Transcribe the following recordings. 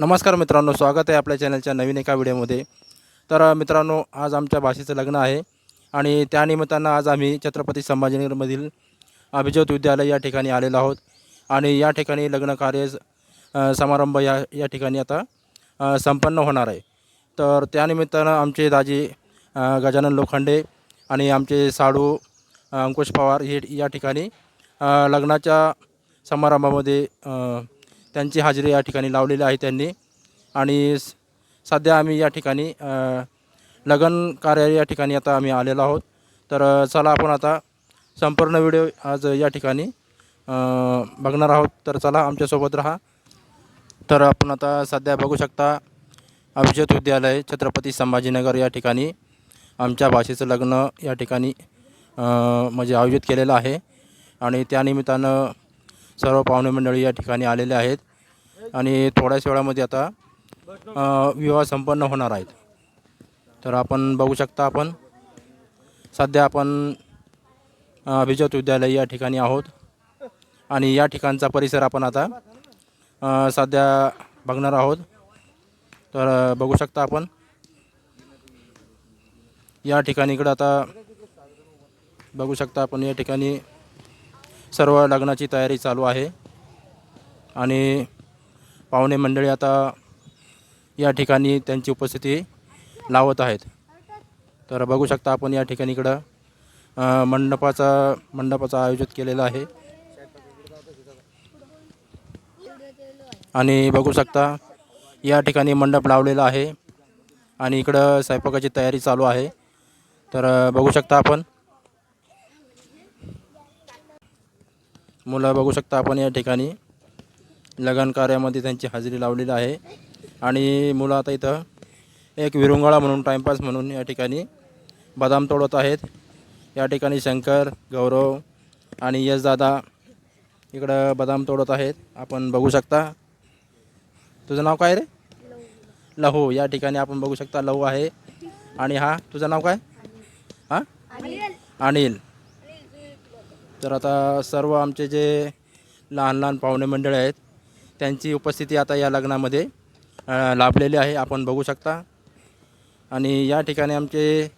नमस्कार मित्रांनो स्वागत आहे आपल्या चॅनलच्या नवीन एका व्हिडिओमध्ये. तर मित्रांनो आज आमच्या भाषेचं लग्न आहे आणि त्यानिमित्तानं आज आम्ही छत्रपती संभाजीनगरमधील अभिज्योत विद्यालय या ठिकाणी आलेलो आहोत. आणि या ठिकाणी लग्न कार्य समारंभ या या ठिकाणी आता संपन्न होणार आहे. तर त्यानिमित्तानं आमचे दाजी गजानन लोखंडे आणि आमचे साडू अंकुश पवार हे या ठिकाणी लग्नाच्या समारंभामध्ये त्यांची हजेरी या ठिकाणी लावलेली आहे त्यांनी. आणि स- सध्या आम्ही या ठिकाणी लगन लग्न कार्य या ठिकाणी आता आम्ही आलेलो आहोत. तर चला आपण आता संपूर्ण व्हिडिओ आज या ठिकाणी बघणार आहोत. तर चला आमच्यासोबत राहा. तर आपण आता सध्या बघू शकता अभिजित विद्यालय छत्रपती संभाजीनगर या ठिकाणी आमच्या भाषेचं लग्न या ठिकाणी म्हणजे आयोजित केलेलं आहे. आणि त्यानिमित्तानं सर्व पाहुणे मंडळी या ठिकाणी आलेले आहेत. आणि थोड्याच वेळामध्ये आता विवाह संपन्न होणार आहेत. तर आपण बघू शकता आपण सध्या आपण अभिजात विद्यालय या ठिकाणी आहोत. आणि या ठिकाणचा परिसर आपण आता सध्या बघणार आहोत. तर बघू शकता आपण या ठिकाणी इकडं आता बघू शकता आपण या ठिकाणी सर्व लग्नाची तयारी चालू आहे. आणि पाहुणे मंडळी आता या ठिकाणी त्यांची उपस्थिती लावत आहेत. तर बघू शकता आपण या ठिकाणी इकडं मंडपाचा मंडपाचा मंडपाचं आयोजित केलेला आहे. आणि बघू शकता या ठिकाणी मंडप लावलेला आहे आणि इकडं स्वयंपाकाची तयारी चालू आहे. तर बघू शकता आपण. मुलं बघू शकता आपण या ठिकाणी. लग्न कार्यामध्ये त्यांची हजेरी लावलेली आहे. आणि मुलं आता इथं एक विरुंगाळा म्हणून टाईमपास म्हणून या ठिकाणी बदाम तोडत आहेत. या ठिकाणी शंकर गौरव आणि यश दादा इकडं बदाम तोडत आहेत. आपण बघू शकता. तुझं नाव काय रे? लहू. या ठिकाणी आपण बघू शकता लहू आहे. आणि हा तुझं नाव काय? हां? अनिल. तर आता सर्व आमचे जे लहान लहान पाहुणे मंडळी आहेत त्यांची उपस्थिती आता या लग्नामध्ये लाभलेली आहे. आपण बघू शकता. आणि या ठिकाणी आमचे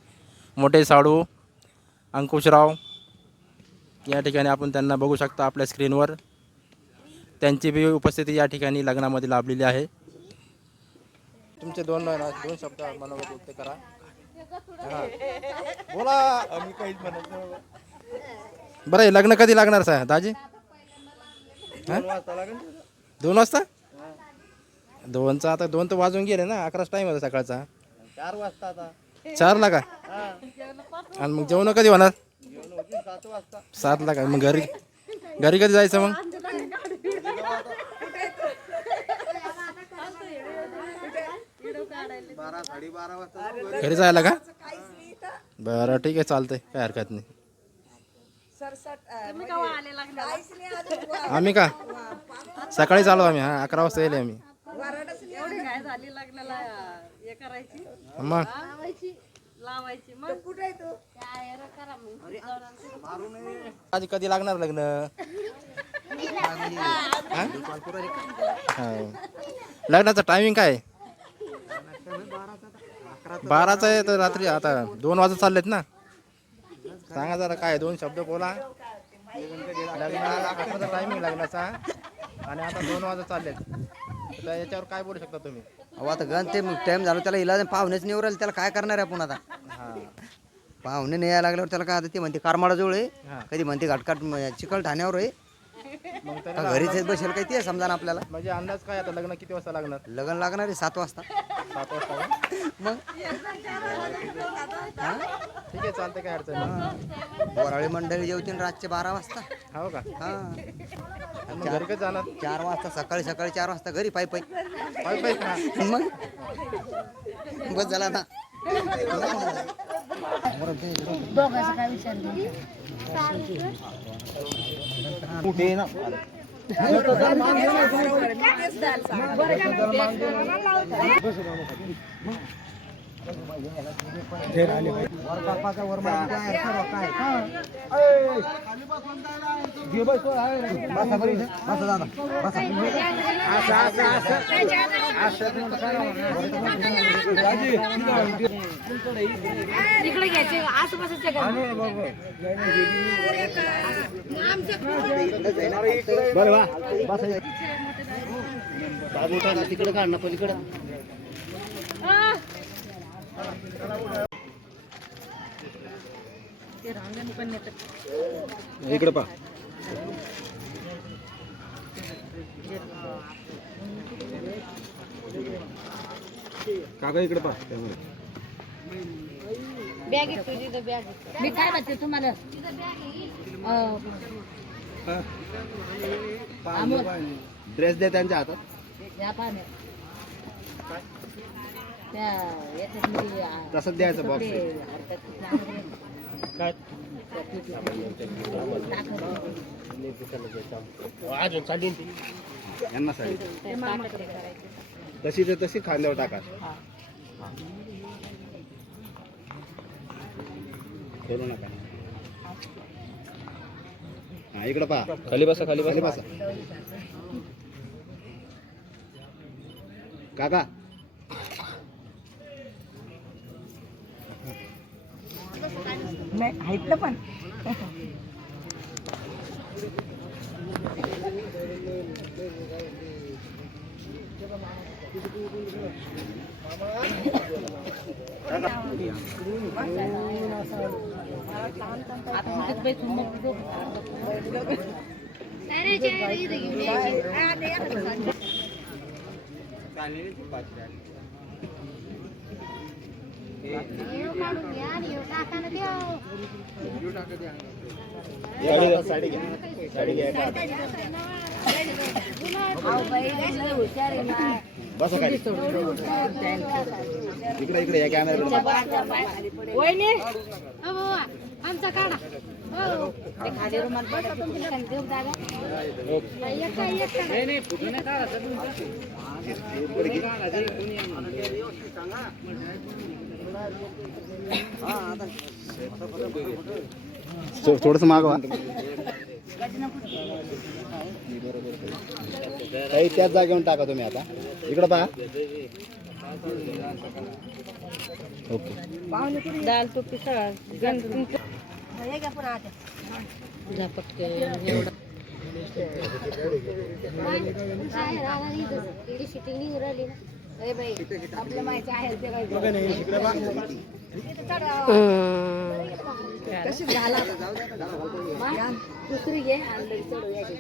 मोठे साडू अंकुशराव या ठिकाणी आपण त्यांना बघू शकता आपल्या स्क्रीनवर. त्यांची बी उपस्थिती या ठिकाणी लग्नामध्ये लाभलेली आहे. तुमचे दोन दोन शब्द मला ते करा. हा. बोला. आम्ही काहीच म्हणत नाही. बरं हे लग्न कधी लागणार सर दाजी? ना? दोन वाजता? दोनचा आता दोन तर वाजून गेले ना अकराच टाईम होता सकाळचा. चार वाजता आता. चारला का? हा आणि मग जेवण कधी होणार? सातला का? मग घरी घरी कधी जायचं मग. घरी जायला का? बरं ठीक आहे चालतंय काय हरकत नाही. आम्ही का? सकाळी चालू आम्ही हा अकरा वाजता येईल आम्ही. एवढी काय झाली लग्नाला हे करायची? मग? लावायची मग? कुठे तू? करा मग. आधी कधी लागणार लग्न? हा? हो. लग्नाचं टायमिंग काय? आहे? बाराचा आहे तर रात्री आता दोन वाजता चाललेत ना. सांगा जरा काय दोन शब्द बोला. लग्नाला अकराचा टायमिंग लग्नाचा? आणि आता दोन वाजता चाललेत. तर याच्यावर काय बोलू शकता तुम्ही? अहो आता गण ते टाइम झालं त्याला इलाज पाहुणेच नाही उरायला त्याला काय करणार आहे आपण आता? हां. पाहुणे नाही यायला लागल्यावर त्याला काय आता ते म्हणते करमाडाजवळ. आहे. कधी म्हणते घाटकाट चिकल ठाण्यावर आहे. मग का घरीच बसेल काही ते समजा ना आपल्याला? म्हणजे अंदाज काय आता? लग्न किती वाजता लागणार? लग्न लागणार आहे सात वाजता. सात वाजता का? मग? ठीक आहे चालते काय अडचण नाही. बोराळी मंडळी जेवतील रातचे बारा वाजता. हो का? हा. आणि मग घरी कधी जाणार? चार वाजता सकाळी सकाळी चार वाजता घरी पायी पायी. पाय पाय का? मग? बस झाला ना कुठे ना बरं इकडे घ्यायचे आसपासच्या तिकडे काढ ना पलीकडे ते रांगण पण येतात इकडे पा. काका इकडे पा. बॅग मी काय म्हणते तुम्हाला? ड्रेस दे त्यांच्या हातात. तसंच द्यायचं बॉक्स आणले. काय? यांना करायचे. तशी तर तशी खांद्यावर टाका. हा. खोलू नका. हा इकडे पहा. खाली बसा खाली खाली बसा. काका नाही ऐकलं पण. आता तिथेच बैठून मग तिथं साडी घ्या साडी घ्या बस इकडे इकडे या कॅमेरा वहिनी आमचा काढा हो थोडस मागवा काही त्याच जागेवर टाका तुम्ही आता. इकडं पहा. ओके. दाल ते दुसरी घे आणि लगेच चढू यायची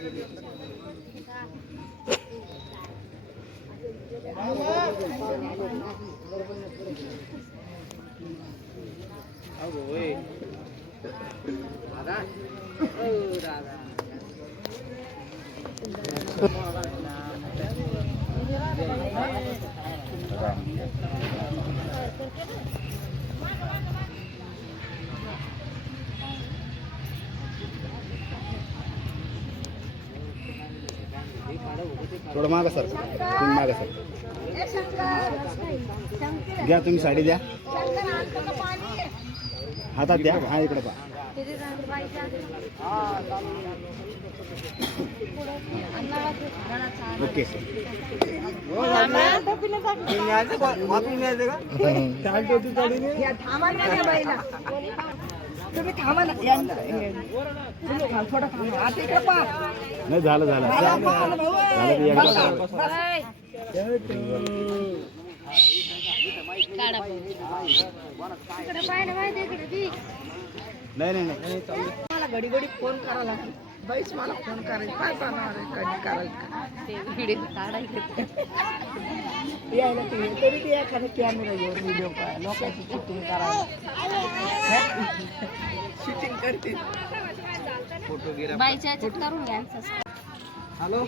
थोडं मागं सर. तुम्ही मागं सर. घ्या तुम्ही साडी द्या. हातात द्या. हा इकडे पहा. ओके तुम्ही थांबा ना थोडं थांबा आता इकडे पहा नाही झालं झालं झालं नाही नाही. नाही मला घडी घडी फोन करावा लागेल. बाईच मला फोन करायचं. काय करणार आहे, कधी करायचं ते व्हिडिओ काढायचे यायला ते तरी ते एखादा कॅमेरा घेऊन व्हिडिओ करा लोकांची शूटिंग करायला. शूटिंग करते बाईच्या याच्यात करून हॅलो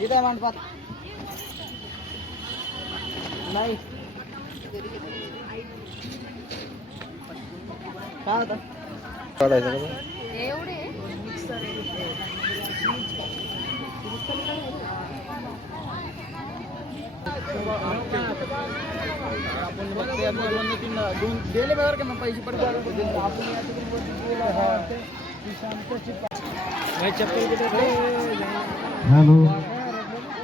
इथे आहे मंडपात नाही. काय होतं काढायचं का एवढे हा हॅलो.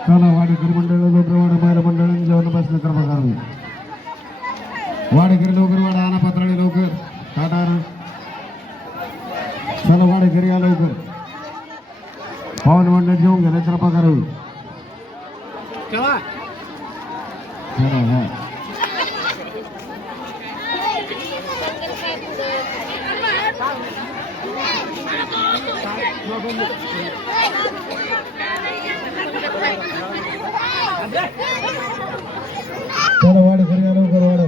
चला वाडेकरी मंडळ लवकर वाडा महिला मंडळाने जेवण बसणं कृपा करावी वाडेकरी लवकर वाडा आणा पत्राळे लवकर टाटा आणा. चला वाडेकरी या लवकर पावन मंडळ जेवून घेण्यास कृपा करावी चला हा चला वाडेकरी या लवकर वाडा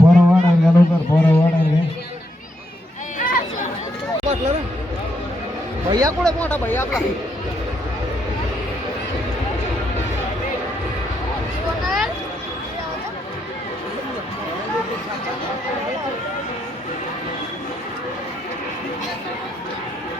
पोरा वाडा या लवकर पोरा वाडा घे भैया कुठे मोठा भैया आपला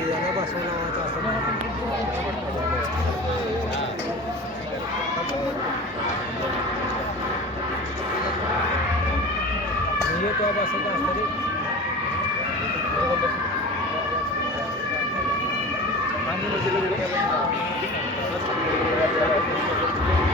दो. चला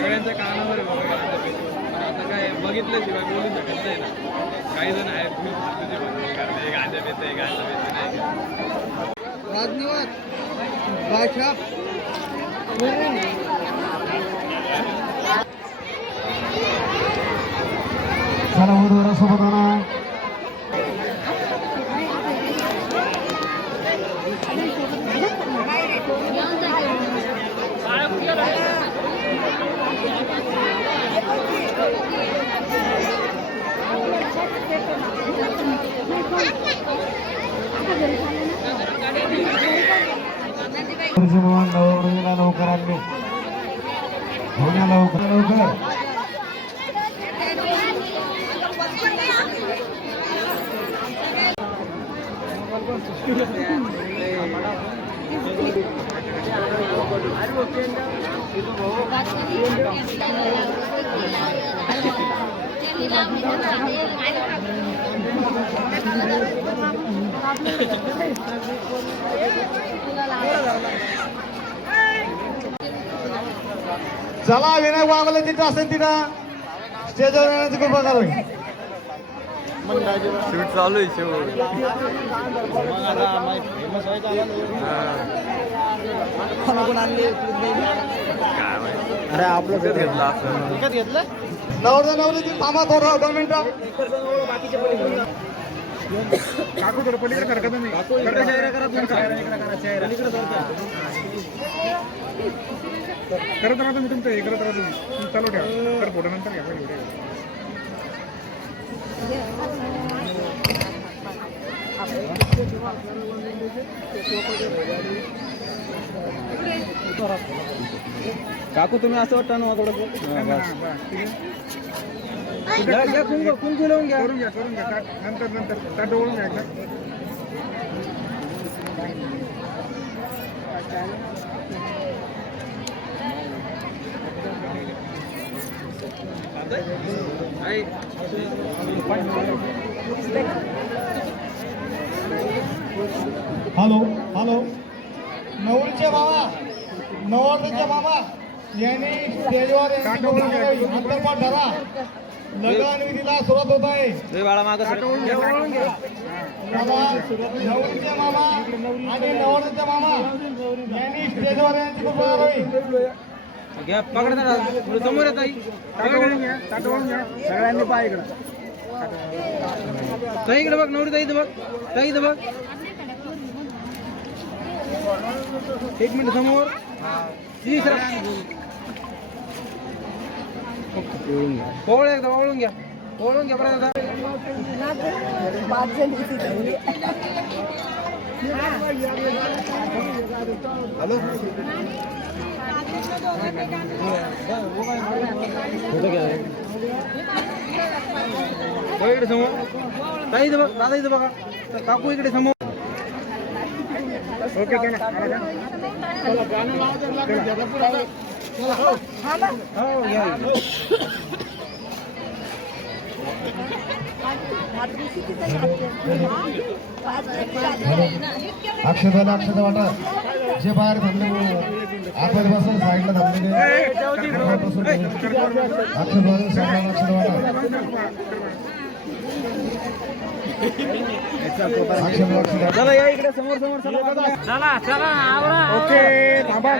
सगळ्यांच्या कानावर आता काय बघितल्याशिवाय बोलू शकत नाही. ना काही जण आहेत मी तुझे भांडण करते गांजा पेते गांजा पेते नाही? राजनिवास बादशाह चला आणा अर्जुन नवरीला लवकर आणले घेऊन या लवकर लवकर चला विनायक वागले तिथं असेल तिथं. स्टेजवर येण्याची कृपा करावी शूट चालू आहे शूट अरे आपलं घेतला असं नवरदा नवरी तिथे थांबा थोडं दोन मिनिटं. काकू थोडं पलीकडे करा का तुम्ही. करा चेहरा करा तुमचा. करत राहा तुम्ही तुमचं हे करत राहा तुम्ही. तुम्ही चालू ठेवा. तर फोटो नंतर घ्या. पहिले. काकू तुम्ही असं वाटतं ना थोडं हा, बरं, ठीक आहे. कुंकू कुंकू लावून घ्या करून घ्या करून घ्या ताट नंतर नंतर ताट डोळून घ्या एकदा आई हॅलो हॅलो नवरीचे मामा नवरदेवचे मामा यांनी स्टेजवर यांची काटवून घ्या. अंतर्पात धरा लग्न विधीला सुरुवात होत आहे. लय बाळा मागं सर. बाबा नवरीचे मामा आणि नवरदेवचे मामा. यांनी स्टेजवर यांची कृपा करावी घ्या पकडा जरा. थोडं समोर येत आई सगळ्यांनी पाय इकडं. ताई इकडे बघ नवरी ताई बघ. ताई बघ. एक मिनिट समोर. जी सर ओवळ एकदा घ्या ओळून घ्या बरं हो इकडे समोर ताई इथं बघ दादा इथं बघा काकू इकडे समोर ओके. चला? हा हो. अक्षताला अक्षता वाटा. जे बाहेर थांबले आतमध्ये बसून साईडला थांबलेले बसून अक्षता साईडला अक्षता वाटा. चला या इकडे समोर समोर चला. ओके थांबा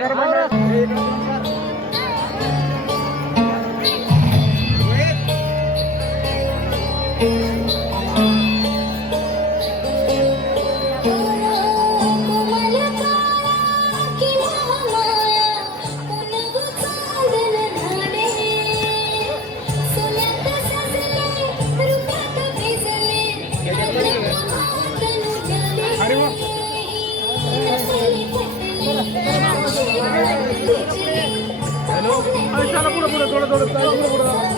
¡Vamos! ¡Vamos!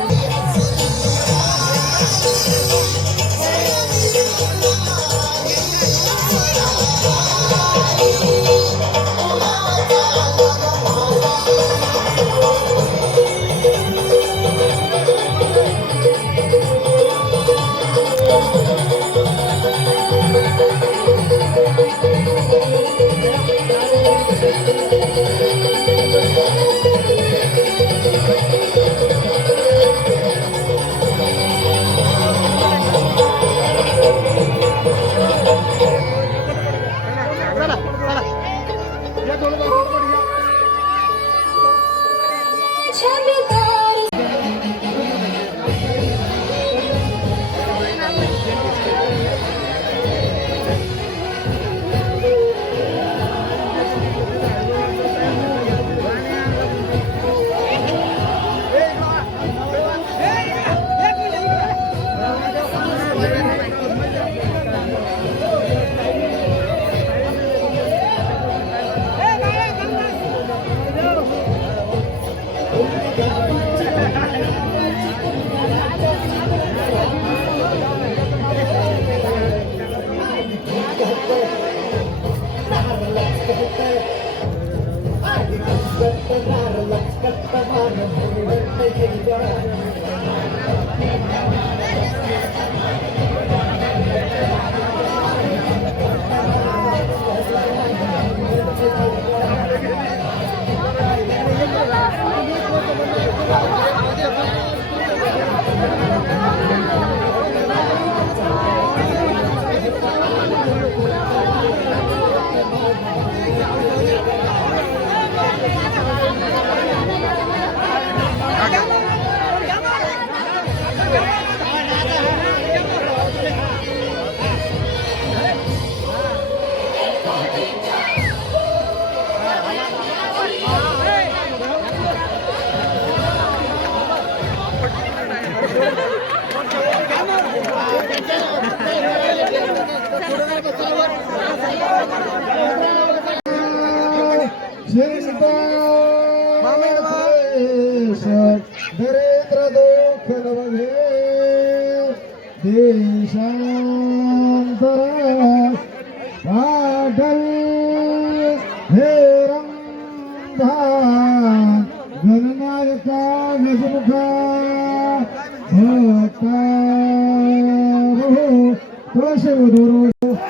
तुळशीवधुरू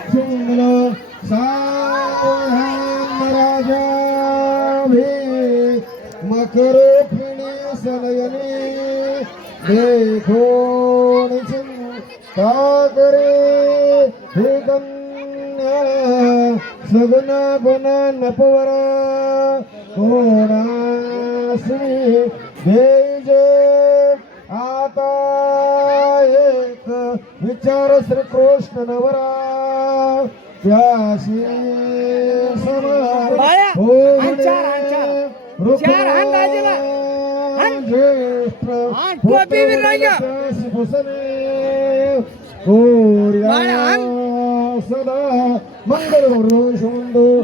सुमंगल सावधान राजा भे मकर फिणी सनयनी देखोण चिंता करे हे कन्या सगना बना नपवरा कोणासी बेजे आता एक विचार श्री कृष्ण नवरा त्याशी सदा मंगल सुंदर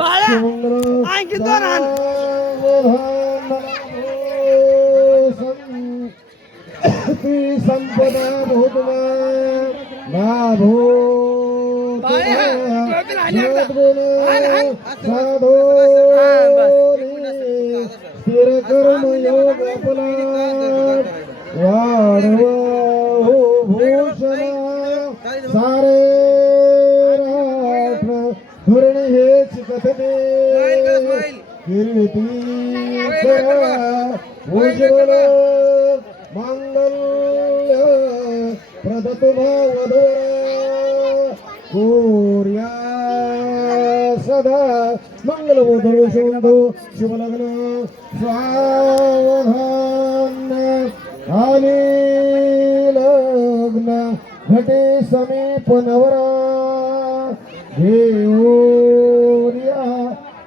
ती संपदा भूतमा નાભો સાધો તેર કર્મ યોગ પલાટ વાળવા હો ભૂષણ સારે રાઠ ધોરણ કીર્તિ ભૂષણ प्रदतु सदा मंगल बोधो शिवंदो शिवलग्न स्वावधान आणि लग्न घटे समीप नवरा घेऊया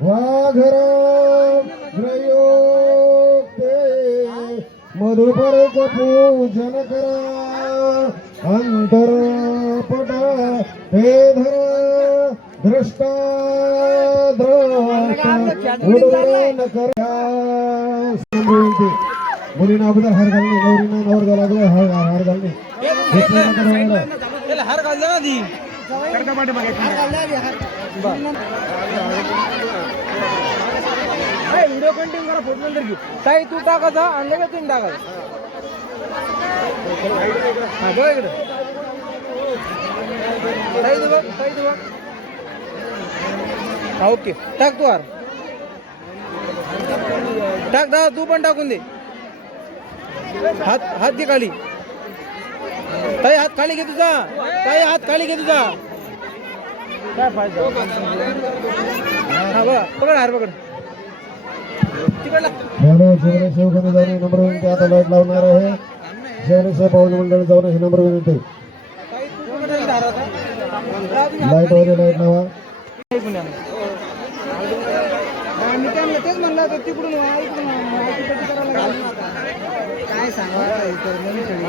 वाघरा ग्रयोक्ते मधुपर्क पूजन करा। अंतरपटा हे धर द्रष्टा उडवण करा मुलींना अगोदर हार घालणे नवरीनं नवर घाला अगोदर हार हार घालणे हार घालला ना ती व्हिडिओ कंटिन्यू करा फोटो नंतर घेऊ ताई तू टाकायचा आणलं का तुम्ही टाकायचं हा बघ बघ बघ ओके टाक तू हार. टाक दा तू पण टाकून दे. हात हात घे खाली. ताई हात खाली घे तुझा. ताई हात खाली घे तुझा. काय फायदा? हा बघा पकड हार पकड. तिकडला. हॅलो नंबर विनंती आता लाइट लावणार आहे. शहरी साहेब पावन मंडळ जाऊन हे नंबर विनंती ताई तू पकड हार आता लाइट वगैरे लाइट लावा मी काय तेच म्हणलं तर तिकडून काय सांगा काढून द्या.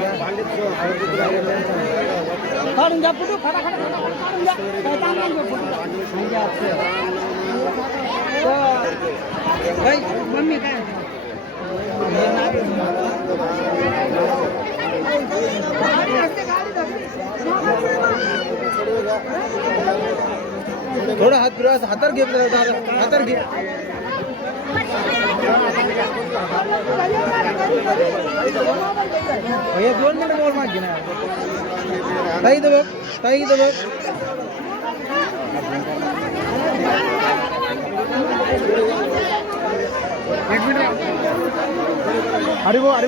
काढून द्या मम्मी काय? थोडं हात फिरवा असं हातावर घे हातावर घे भैया दोन मिनिट मोबाईल मागे ना ताई इथं बघ ताई इथं बघ अरे गो अरे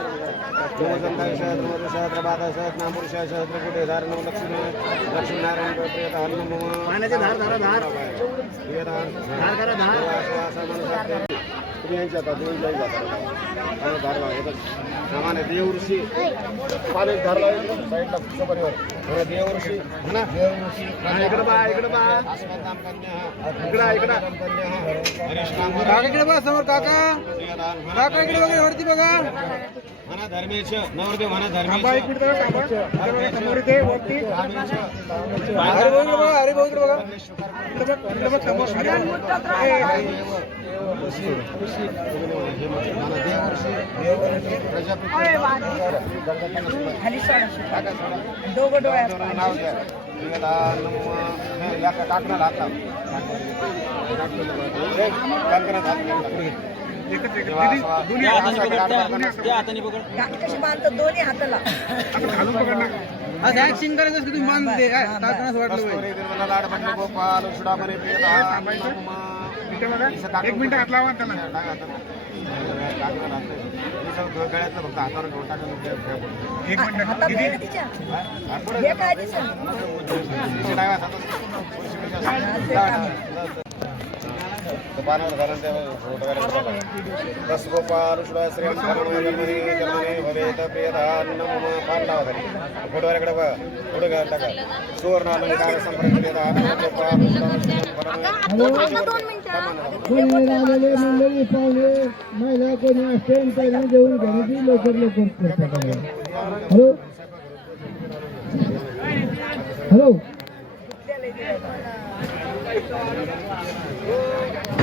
गो थांबा थांबा लक्ष्मीनारायण यांची आता दोन जाई जातात धारला येतात सामान्य देवऋषी. पाणी धारला साईडला सपरीवर. बरं, देवऋषी ना देवऋषी इकडे बा इकडे बा इकडे इकडे काका इकडे बघा समोर काका काका इकडे बघा वरती बघा म्हणा धर्मेश नवरदेव म्हणा समोर इथे वरती अरे भाऊ बघा अरे भाऊ इकडे बघा इकडे बघ, समोर. दोघं दोन्ही हाताने गाठ कशी बांधतो दोन्ही हाताला आता घालून पकड ना आज ऍक्शन करायचं असं तुम्ही मान दे काय टाकण्यास वाटलं गोपाल. इथे बघा एक मिनिट हात लावा त्याला. हे. एक मिनिट. हे? काय तो कोणी आलेले मंडळी पाहुणे महिला कोणी असेल त्यांना देऊन घ्यायची लवकर लवकर करतात हॅलो. हॅलो.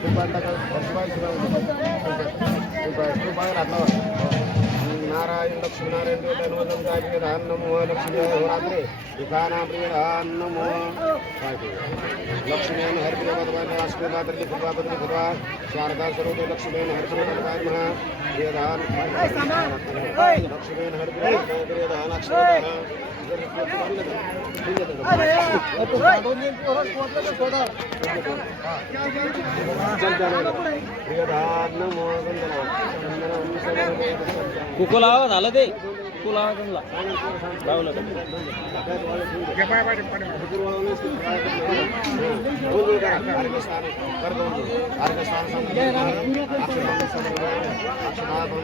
रावा रावा राधा रावा जाऊन महाराज की जय. महाराज भयाचं कुंकू बे दोर नाही मला रावा पण नारायण लक्ष्मीनारायण देवतानुवदन गायत्री धान नमो लक्ष्मी रात्रे कुकोला झालं ते. नमो लक्ष्मीन हरिप्रिय भगवान अश्वे पात्री कृपा पत्री कृपा शारदा स्वरूप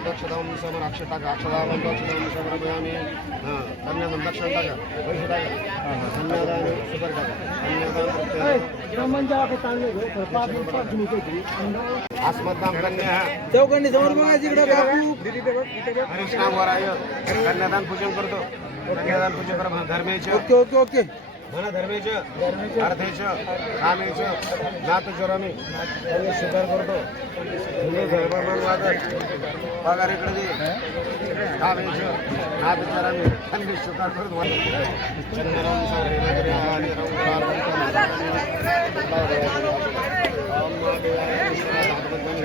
लक्ष्मीन हरिप्रिय भगवान महा प्रिय धान लक्ष्मीन हरिप्रिय प्रिय धान अक्षय प्रिय धान नमो कुकू लावा झालं ते कुकू लावा तुम्हाला घे पाय पाय पाय अस्मत्तां कन्या चौकंडी समोर बघा इकडे बापू. हरिष्णा वराय कन्यादान पूजन करतो. कन्यादान पूजन कर. धर्मेच ओके ओके ओके. म्हणा धर्मेच अर्थेच कामेच नातचरणी त्यांनी स्वीकार करतो. धर्ममान वादक पगार इकडे दे. कामेच नातचरणी त्यांनी स्वीकार करतो चंद्रम सौरे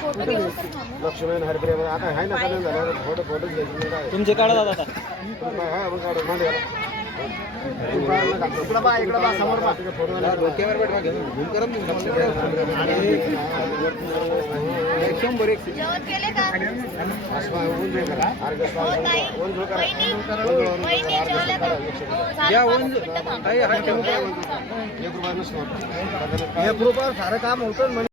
लक्ष्मण हरिप्रिय आता आहे ना चालेल झालं. फोटो फोटो घ्यायचे काय? तुमचे काढा दादा. आता हा मग काढू मांडी घाला. इकडं बा इकडं बा समोर बा. डोक्यावर बैठ बघा झूम करा तुम्ही. एक शंभर एक हो? एक रुपयावर सारं काम होतं